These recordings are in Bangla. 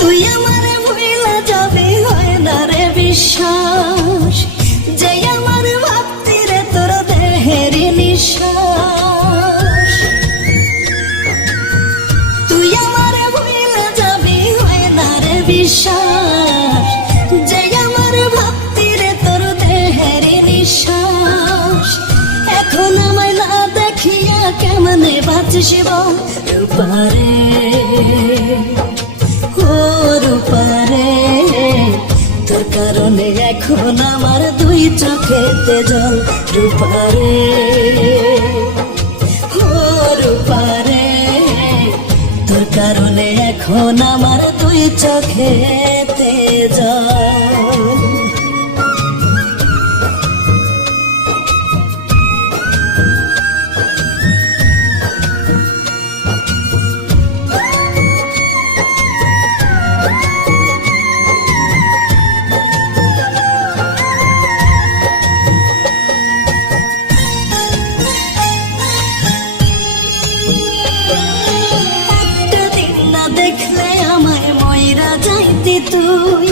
তুই আমারে ভুলা যাবে, হয় না রে বিশ্বাস? যে আমার ভাবতি রে তোর দেহের নিঃশ্বাস। তুই আমারে ভুলা যাবি, হয় না রে বিশ্বাস? যে আমার ভাবতি রে তোর দেহের নিঃশ্বাস। এখন আমায় না দেখিয়া কেমনে বাঁচিস রূপারে এখন আমার দুই চোখেতে জল, রূপারে। ও রূপারে। তোর কারণে এখন আমার দুই চোখেতে জল। তুই।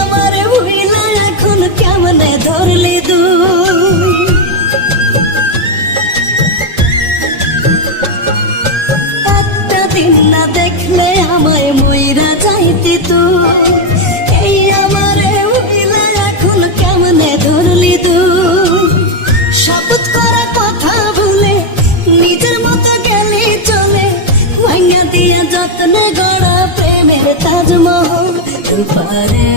আমার ভুইলা এখন কেমনে ধরলি দুই? একটা দিন না দেখলে আমায় ময়রা যাইতি তুই। রূপারে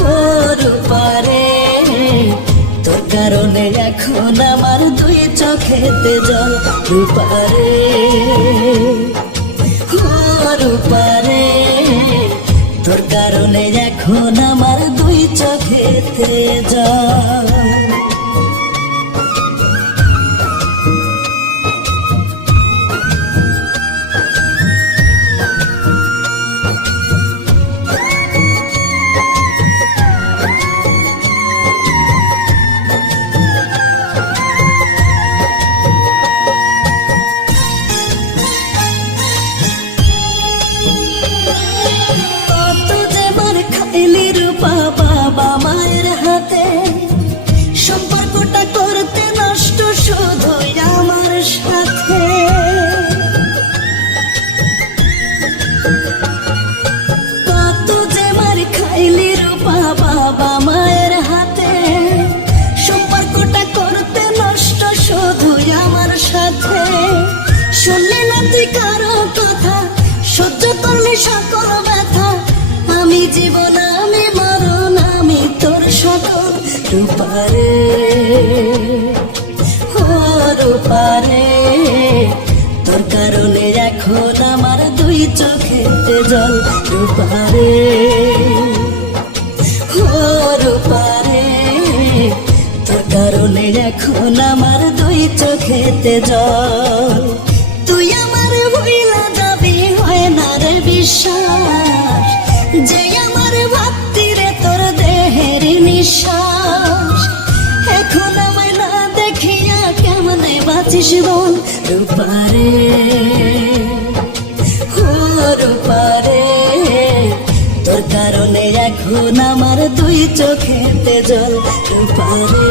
ও রূপারে তোর কারণে এখন আমার দুই চোখেতে জল রূপারে ও রূপারে তোর কারণে এখন আমার দুই চোখেতে জল কারও কথা, সহ্য করলি সকল ব্যথা। আমি জীবন, আমি মরণ, আমি তোর সকল রূপারে। ও রূপারে, তোর কারণে এখন আমার দুই চোখেতে জল রূপারে। ও রূপারে, তোর কারণে এখন আমার দুই চোখেতে জল নিঃশ্বাস এখন আমায় না দেখিয়া কেমনে বাঁচিস বল? রূপারে রূপারে, তোর কারণে এখন আমার দুই চোখেতে জল রূপারে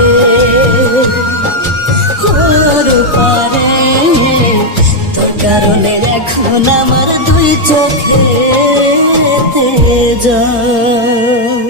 রূপারে, তোর কারণে এখন আমার দুই চোখেতে জল